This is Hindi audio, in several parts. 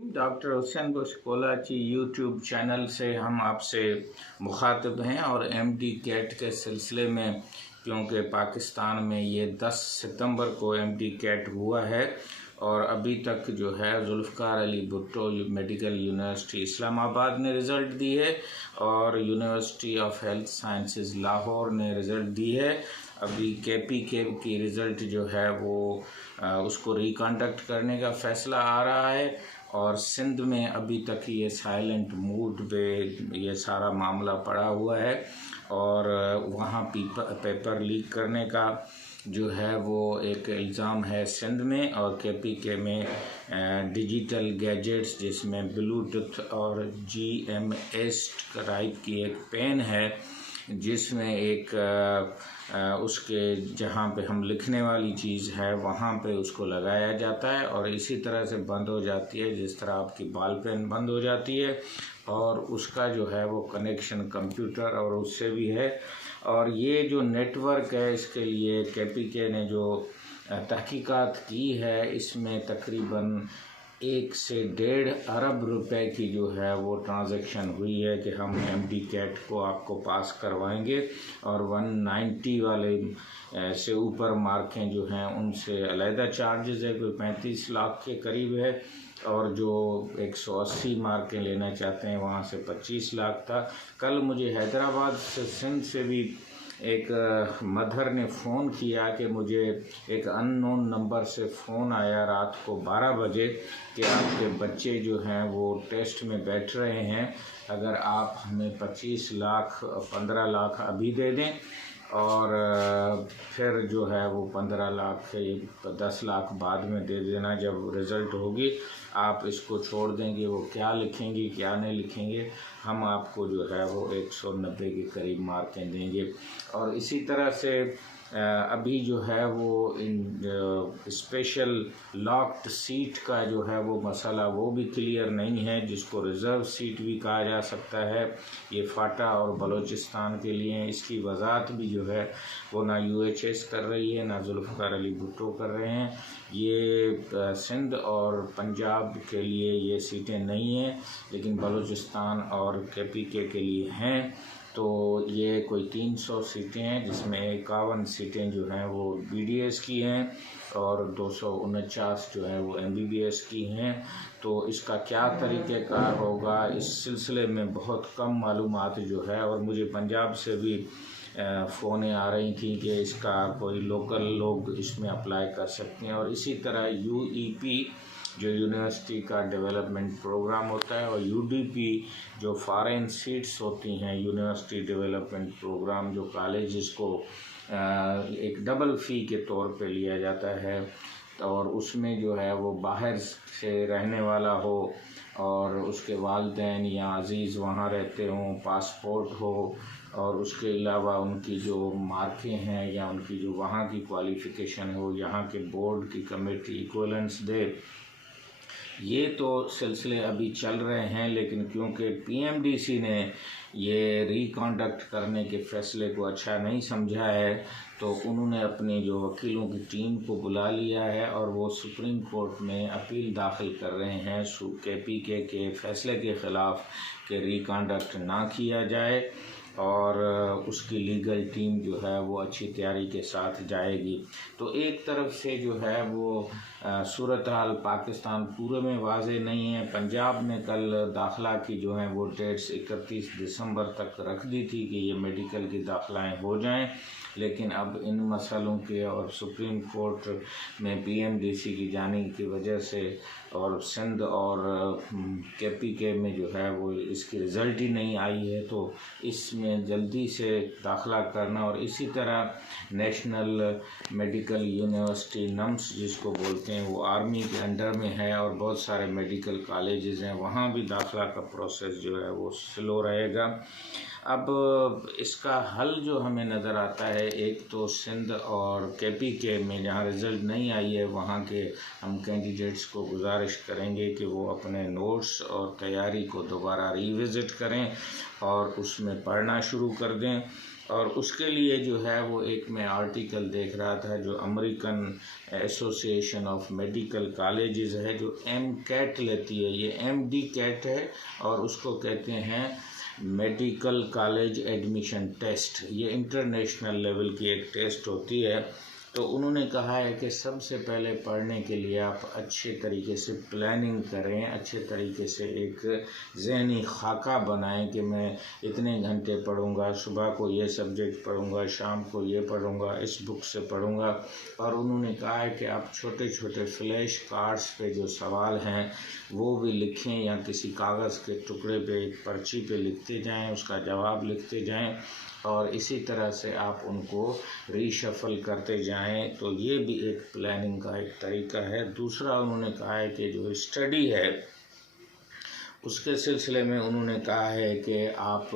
डॉक्टर हुसैन कोलाची यूट्यूब चैनल से हम आपसे मुखातिब हैं और एमडी कैट के सिलसिले में, क्योंकि पाकिस्तान में ये 10 सितंबर को एमडी कैट हुआ है और अभी तक जो है जुल्फ़कार अली भुट्टो मेडिकल यूनिवर्सिटी इस्लामाबाद ने रिज़ल्ट दी है और university of health sciences Lahore ने रिज़ल्ट दी है। अभी केपीके की रिज़ल्ट जो है वो उसको रिकंडक्ट करने का फ़ैसला आ रहा है और सिंध में अभी तक ये साइलेंट मूड पे ये सारा मामला पड़ा हुआ है और वहाँ पेपर लीक करने का जो है वो एक इल्ज़ाम है सिंध में। और केपीके में डिजिटल गैजेट्स जिसमें ब्लूटूथ और GMS टाइप की एक पेन है जिसमें एक उसके जहाँ पे हम लिखने वाली चीज़ है वहाँ पे उसको लगाया जाता है और इसी तरह से बंद हो जाती है जिस तरह आपकी बॉल पेन बंद हो जाती है और उसका जो है वो कनेक्शन कंप्यूटर और उससे भी है। और ये जो नेटवर्क है इसके लिए केपीके ने जो तहकीकात की है इसमें तकरीबन 1 से 1.5 अरब रुपए की जो है वो ट्रांजैक्शन हुई है कि हम एमडी कैट को आपको पास करवाएंगे और 190 वाले से ऊपर मार्कें जो हैं उनसे अलहदा चार्जेस है, कोई 35 लाख के करीब है और जो 180 मार्कें लेना चाहते हैं वहाँ से 25 लाख था। कल मुझे हैदराबाद से सिंध से भी एक मदर ने फ़ोन किया कि मुझे एक अननोन नंबर से फ़ोन आया रात को 12 बजे कि आपके बच्चे जो हैं वो टेस्ट में बैठ रहे हैं, अगर आप हमें 25 लाख 15 लाख अभी दे दें और फिर जो है वो 15 लाख 10 लाख बाद में दे देना जब रिज़ल्ट होगी, आप इसको छोड़ देंगे वो क्या लिखेंगे क्या नहीं लिखेंगे, हम आपको जो है वो 190 के करीब मार्कें देंगे। और इसी तरह से अभी जो है वो स्पेशल लॉक्ड सीट का जो है वो मसला वो भी क्लियर नहीं है, जिसको रिज़र्व सीट भी कहा जा सकता है। ये फाटा और बलूचिस्तान के लिए इसकी वजाहत भी जो है वो ना UHS कर रही है ना जुल्फ़कार अली भुट्टो कर रहे हैं। ये सिंध और पंजाब के लिए ये सीटें नहीं हैं लेकिन बलूचिस्तान और KPK के लिए हैं। तो ये कोई 300 सीटें हैं जिसमें 51 सीटें जो हैं वो BDS की हैं और 249 जो है वो MBBS की हैं। तो इसका क्या तरीक़ेकार होगा इस सिलसिले में बहुत कम मालूमात जो है, और मुझे पंजाब से भी फ़ोनें आ रही थी कि इसका कोई लोकल लोग इसमें अप्लाई कर सकते हैं। और इसी तरह UEP जो यूनिवर्सिटी का डेवलपमेंट प्रोग्राम होता है और UDP जो फॉरेन सीट्स होती हैं यूनिवर्सिटी डेवलपमेंट प्रोग्राम, जो कॉलेजेस को एक डबल फ़ी के तौर पे लिया जाता है और उसमें जो है वो बाहर से रहने वाला हो और उसके वालिदैन या अज़ीज़ वहाँ रहते हों, पासपोर्ट हो और उसके अलावा उनकी जो मार्कें हैं या उनकी जो वहाँ की क्वालिफ़िकेशन हो, यहाँ के बोर्ड की कमेटी इक्विवेलेंस दे। ये तो सिलसिले अभी चल रहे हैं, लेकिन क्योंकि PMDC ने ये रिकंडक्ट करने के फ़ैसले को अच्छा नहीं समझा है तो उन्होंने अपने जो वकीलों की टीम को बुला लिया है और वो सुप्रीम कोर्ट में अपील दाखिल कर रहे हैं KPK के फ़ैसले के ख़िलाफ़ कि रिकंडक्ट ना किया जाए और उसकी लीगल टीम जो है वो अच्छी तैयारी के साथ जाएगी। तो एक तरफ से जो है वो सूरत हाल पाकिस्तान पूरे में वाज़े नहीं है। पंजाब ने कल दाखिला की जो हैं वो डेट्स 31 दिसंबर तक रख दी थी कि ये मेडिकल की दाखिलाएँ हो जाएं, लेकिन अब इन मसलों के और सुप्रीम कोर्ट में PMDC की जाने की वजह से और सिंध और KPK में जो है वो इसकी रिज़ल्ट ही नहीं आई है, तो इसमें जल्दी से दाखिला करना। और इसी तरह नेशनल मेडिकल यूनिवर्सिटी NUMS जिसको बोलते हैं वो आर्मी के अंडर में है और बहुत सारे मेडिकल कॉलेजेस हैं, वहाँ भी दाखिला का प्रोसेस जो है वो स्लो रहेगा। अब इसका हल जो हमें नज़र आता है, एक तो सिंध और KPK में जहाँ रिज़ल्ट नहीं आई है वहाँ के हम कैंडिडेट्स को गुजारिश करेंगे कि वो अपने नोट्स और तैयारी को दोबारा रिविज़िट करें और उसमें पढ़ना शुरू कर दें और उसके लिए जो है वो एक मैं आर्टिकल देख रहा था जो American association of medical colleges है जो MCAT लेती है, ये MD CAT है और उसको कहते हैं मेडिकल कॉलेज एडमिशन टेस्ट। ये इंटरनेशनल लेवल की एक टेस्ट होती है। तो उन्होंने कहा है कि सबसे पहले पढ़ने के लिए आप अच्छे तरीके से प्लानिंग करें, अच्छे तरीके से एक ज़हनी खाका बनाएं कि मैं इतने घंटे पढ़ूंगा, सुबह को ये सब्जेक्ट पढ़ूंगा, शाम को ये पढ़ूंगा, इस बुक से पढ़ूंगा। और उन्होंने कहा है कि आप छोटे छोटे फ्लैश कार्ड्स पे जो सवाल हैं वो भी लिखें या किसी कागज़ के टुकड़े पे एक पर्ची पे लिखते जाएं, उसका जवाब लिखते जाएं और इसी तरह से आप उनको रीशफल करते जाएं। तो ये भी एक प्लानिंग का एक तरीका है। दूसरा उन्होंने कहा है कि जो स्टडी है उसके सिलसिले में उन्होंने कहा है कि आप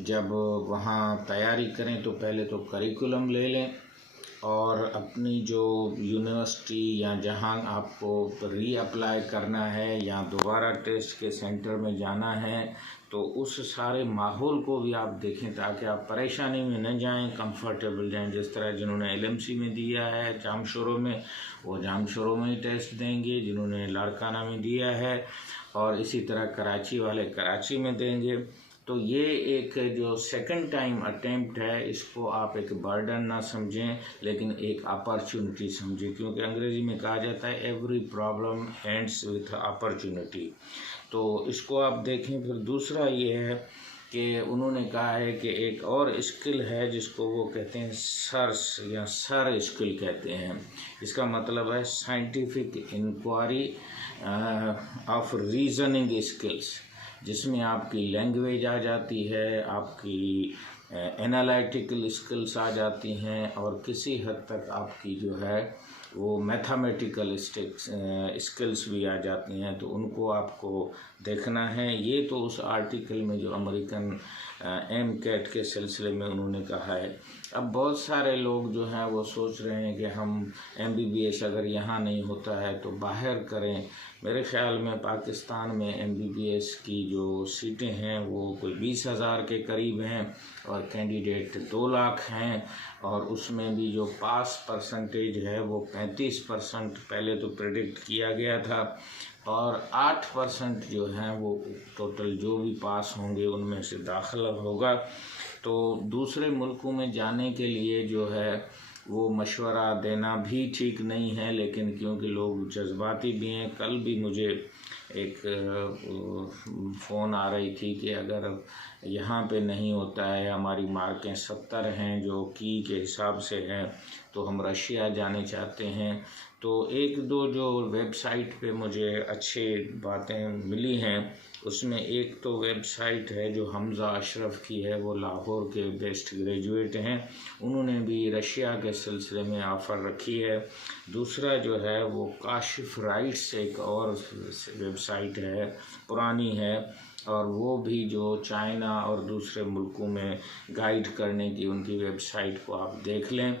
जब वहाँ तैयारी करें तो पहले तो करिकुलम ले लें और अपनी जो यूनिवर्सिटी या जहाँ आपको रीअप्लाई करना है या दोबारा टेस्ट के सेंटर में जाना है तो उस सारे माहौल को भी आप देखें ताकि आप परेशानी में न जाएं, कंफर्टेबल जाएं। जिस तरह जिन्होंने LMC में दिया है जामशोरो में, वो जामशोरो में ही टेस्ट देंगे, जिन्होंने लाड़काना में दिया है और इसी तरह कराची वाले कराची में देंगे। तो ये एक जो सेकंड टाइम अटेम्प्ट है इसको आप एक बर्डन ना समझें लेकिन एक अपॉर्चुनिटी समझें, क्योंकि अंग्रेज़ी में कहा जाता है every problem ends with opportunity. तो इसको आप देखें। फिर दूसरा ये है कि उन्होंने कहा है कि एक और स्किल है जिसको वो कहते हैं सर्स या सर स्किल कहते हैं। इसका मतलब है scientific inquiry of reasoning skills, जिसमें आपकी लैंग्वेज आ जाती है, आपकी एनालिटिकल स्किल्स आ जाती हैं और किसी हद तक आपकी जो है वो मैथमेटिकल स्किल्स भी आ जाती हैं। तो उनको आपको देखना है। ये तो उस आर्टिकल में जो अमेरिकन MCAT के सिलसिले में उन्होंने कहा है। अब बहुत सारे लोग जो हैं वो सोच रहे हैं कि हम MBBS अगर यहाँ नहीं होता है तो बाहर करें। मेरे ख़्याल में पाकिस्तान में MBBS की जो सीटें हैं वो कोई 20,000 के करीब हैं और कैंडिडेट 2 लाख हैं और उसमें भी जो पास परसेंटेज है वो 35% पहले तो प्रेडिक्ट किया गया था और 8% जो हैं वो टोटल जो भी पास होंगे उनमें से दाखिला होगा। तो दूसरे मुल्कों में जाने के लिए जो है वो मशवरा देना भी ठीक नहीं है, लेकिन क्योंकि लोग जज्बाती भी हैं। कल भी मुझे एक फ़ोन आ रही थी कि अगर यहाँ पे नहीं होता है, हमारी मार्कें 70 हैं जो की के हिसाब से हैं, तो हम रशिया जाने चाहते हैं। तो एक दो जो वेबसाइट पे मुझे अच्छी बातें मिली हैं उसमें एक तो वेबसाइट है जो हमज़ा अशरफ की है, वो लाहौर के बेस्ट ग्रेजुएट हैं, उन्होंने भी रशिया के सिलसिले में ऑफ़र रखी है। दूसरा जो है वो काशिफ राइट्स एक और वेबसाइट है, पुरानी है और वो भी जो चाइना और दूसरे मुल्कों में गाइड करने की उनकी वेबसाइट को आप देख लें।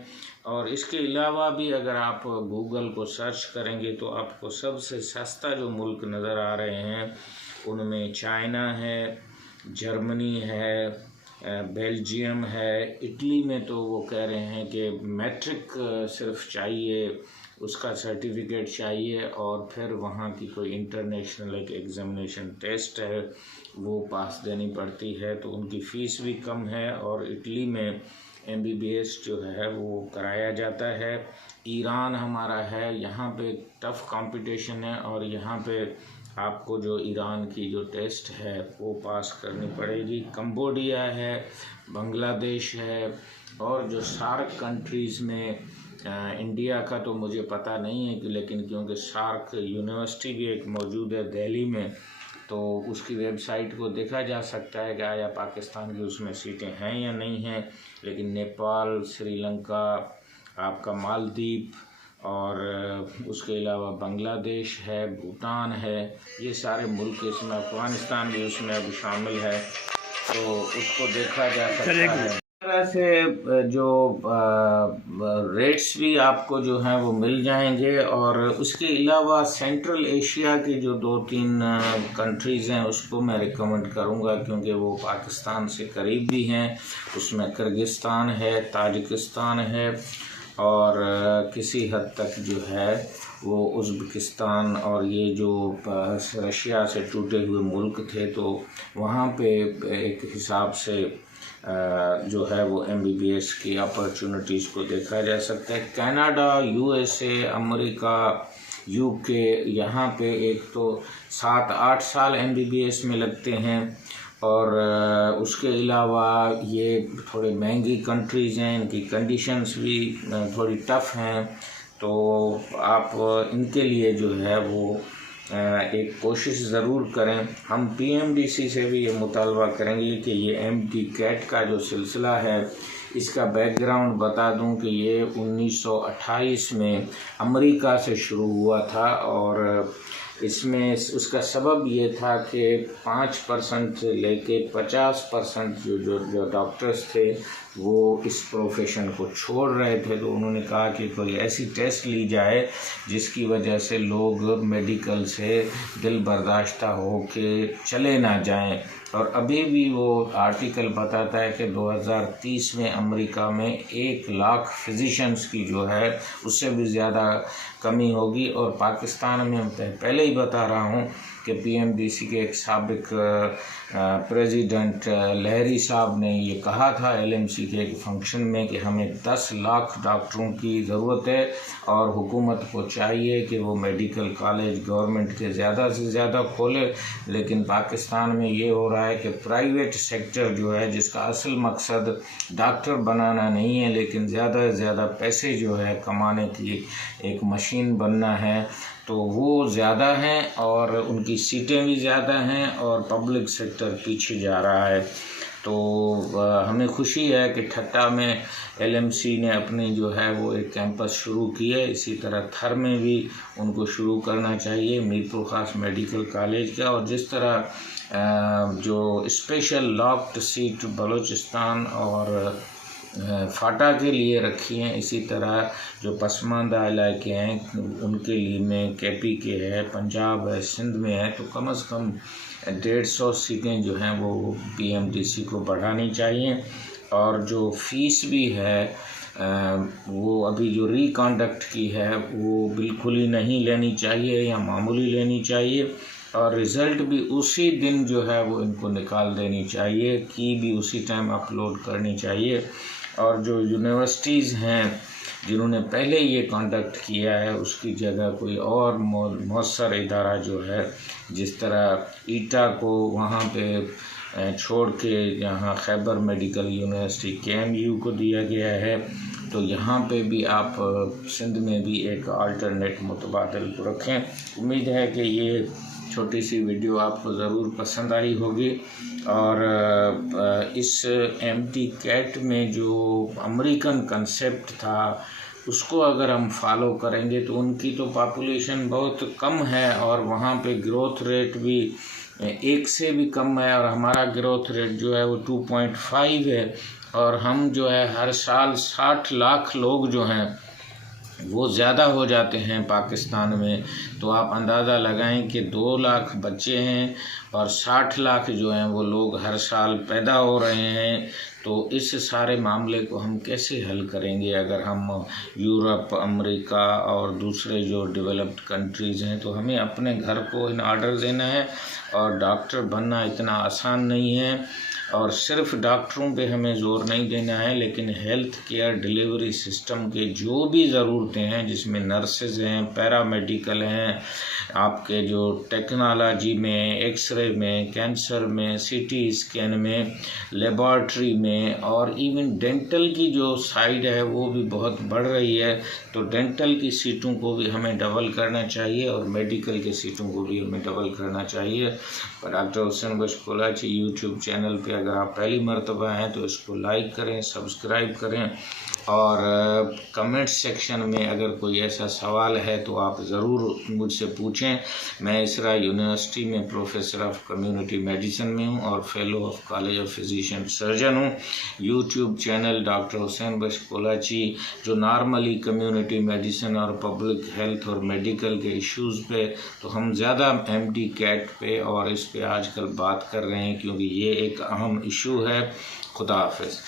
और इसके अलावा भी अगर आप गूगल को सर्च करेंगे तो आपको सबसे सस्ता जो मुल्क नज़र आ रहे हैं उनमें चाइना है, जर्मनी है, बेल्जियम है, इटली में तो वो कह रहे हैं कि मैट्रिक सिर्फ चाहिए, उसका सर्टिफिकेट चाहिए और फिर वहाँ की कोई इंटरनेशनल एक एग्ज़ामिनेशन टेस्ट है वो पास देनी पड़ती है, तो उनकी फ़ीस भी कम है और इटली में MBBS जो है वो कराया जाता है। ईरान हमारा है, यहाँ पे टफ़ कंपटीशन है और यहाँ पे आपको जो ईरान की जो टेस्ट है वो पास करनी पड़ेगी। कंबोडिया है, बांग्लादेश है और जो सार्क कंट्रीज़ में इंडिया का तो मुझे पता नहीं है कि, लेकिन क्योंकि सार्क यूनिवर्सिटी भी एक मौजूद है दिल्ली में, तो उसकी वेबसाइट को देखा जा सकता है कि आया पाकिस्तान की उसमें सीटें हैं या नहीं हैं। लेकिन नेपाल, श्रीलंका, आपका मालदीव और उसके अलावा बांग्लादेश है, भूटान है, ये सारे मुल्क इसमें, अफ़गानिस्तान भी उसमें अब शामिल है, तो उसको देखा जा सकता है। तरह से जो रेट्स भी आपको जो हैं वो मिल जाएंगे। और उसके अलावा सेंट्रल एशिया की जो 2-3 कंट्रीज़ हैं उसको मैं रिकमेंड करूंगा, क्योंकि वो पाकिस्तान से करीब भी हैं। उसमें किर्गिस्तान है, ताजिकिस्तान है, और किसी हद तक जो है वो उज़्बेकिस्तान, और ये जो रशिया से टूटे हुए मुल्क थे तो वहाँ पे एक हिसाब से जो है वो MBBS की अपॉर्चुनिटीज़ को देखा जा सकता है। कनाडा, USA, अमेरिका, UK, यहाँ पे एक तो 7-8 साल MBBS में लगते हैं, और उसके अलावा ये थोड़े महंगी कंट्रीज़ हैं, इनकी कंडीशंस भी थोड़ी टफ़ हैं। तो आप इनके लिए जो है वो एक कोशिश ज़रूर करें। हम PMDC से भी ये मुतालबा करेंगे कि ये MD CAT का जो सिलसिला है इसका बैकग्राउंड बता दूं कि ये 1928 में अमेरिका से शुरू हुआ था, और इसमें उसका सबब ये था कि 5% से लेके 50% जो डॉक्टर्स थे वो इस प्रोफेशन को छोड़ रहे थे। तो उन्होंने कहा कि कोई ऐसी टेस्ट ली जाए जिसकी वजह से लोग मेडिकल से दिल बर्दाश्ता हो के चले ना जाएं। और अभी भी वो आर्टिकल बताता है कि 2030 में अमेरिका में 1 लाख फिजिशंस की जो है उससे भी ज़्यादा कमी होगी। और पाकिस्तान में मैं पहले ही बता रहा हूँ कि PMDC के एक साबिक प्रेसिडेंट लहरी साहब ने ये कहा था LMC के एक फंक्शन में कि हमें 10 लाख डॉक्टरों की ज़रूरत है, और हुकूमत को चाहिए कि वो मेडिकल कॉलेज गवर्नमेंट के ज़्यादा से ज़्यादा खोले। लेकिन पाकिस्तान में ये हो रहा है कि प्राइवेट सेक्टर जो है, जिसका असल मकसद डॉक्टर बनाना नहीं है लेकिन ज़्यादा से ज़्यादा पैसे जो है कमाने की एक मशीन बनना है, तो वो ज़्यादा हैं और उनकी सीटें भी ज़्यादा हैं, और पब्लिक सेक्टर पीछे जा रहा है। तो हमें खुशी है कि ठट्टा में LMC ने अपनी जो है वो एक कैंपस शुरू की है। इसी तरह थर में भी उनको शुरू करना चाहिए, मीरपुर ख़ास मेडिकल कॉलेज का। और जिस तरह जो स्पेशल लॉक्ड सीट बलूचिस्तान और फाटा के लिए रखी हैं, इसी तरह जो पसमानदा इलाके हैं उनके लिए में KP के है, पंजाब है, सिंध में है, तो कम से कम 150 सीटें जो हैं वो PMDC को बढ़ानी चाहिए। और जो फीस भी है वो अभी जो रिकंडक्ट की है वो बिल्कुल ही नहीं लेनी चाहिए या मामूली लेनी चाहिए, और रिज़ल्ट भी उसी दिन जो है वो इनको निकाल देनी चाहिए, की भी उसी टाइम अपलोड करनी चाहिए। और जो यूनिवर्सिटीज़ हैं जिन्होंने पहले ये कंडक्ट किया है उसकी जगह कोई और मौसर इदारा जो है, जिस तरह ईटा को वहाँ पे छोड़ के यहाँ खैबर मेडिकल यूनिवर्सिटी KMU को दिया गया है, तो यहाँ पे भी आप सिंध में भी एक अल्टरनेट मुतबादिल को रखें। उम्मीद है कि ये छोटी सी वीडियो आपको ज़रूर पसंद आई होगी। और इस MD CAT में जो अमेरिकन कंसेप्ट था उसको अगर हम फॉलो करेंगे तो उनकी तो पॉपुलेशन बहुत कम है, और वहाँ पे ग्रोथ रेट भी 1 से भी कम है, और हमारा ग्रोथ रेट जो है वो 2.5 है। और हम जो है हर साल 60 लाख लोग जो हैं वो ज़्यादा हो जाते हैं पाकिस्तान में। तो आप अंदाज़ा लगाएं कि 2 लाख बच्चे हैं और 60 लाख जो हैं वो लोग हर साल पैदा हो रहे हैं। तो इस सारे मामले को हम कैसे हल करेंगे अगर हम यूरोप, अमेरिका और दूसरे जो डेवलप्ड कंट्रीज़ हैं। तो हमें अपने घर को इन ऑर्डर देना है, और डॉक्टर बनना इतना आसान नहीं है। और सिर्फ डॉक्टरों पे हमें ज़ोर नहीं देना है, लेकिन हेल्थ केयर डिलीवरी सिस्टम के जो भी ज़रूरतें हैं, जिसमें नर्सेज हैं, पैरामेडिकल हैं, आपके जो टेक्नोलॉजी में, एक्सरे में, कैंसर में, CT स्कैन में, लेबॉर्ट्री में, और इवन डेंटल की जो साइड है वो भी बहुत बढ़ रही है। तो डेंटल की सीटों को भी हमें डबल करना चाहिए, और मेडिकल की सीटों को भी हमें डबल करना चाहिए। डॉक्टर हुसैन बख्श कोलाची यूट्यूब चैनल पे अगर आप पहली मर्तबा हैं तो इसको लाइक करें, सब्सक्राइब करें, और कमेंट सेक्शन में अगर कोई ऐसा सवाल है तो आप ज़रूर मुझसे पूछें। मैं इसरा यूनिवर्सिटी में प्रोफेसर ऑफ कम्युनिटी मेडिसिन में हूँ और fellow of college of physician surgeon हूँ। यूट्यूब चैनल डॉक्टर हुसैन बख्श कोलाची, जो नॉर्मली कम्युनिटी मेडिसिन और पब्लिक हेल्थ और मेडिकल के इश्यूज़ पे, तो हम ज़्यादा MD कैट पे और इस पे आजकल बात कर रहे हैं क्योंकि ये एक अहम इशू है। खुदा हाफिज़।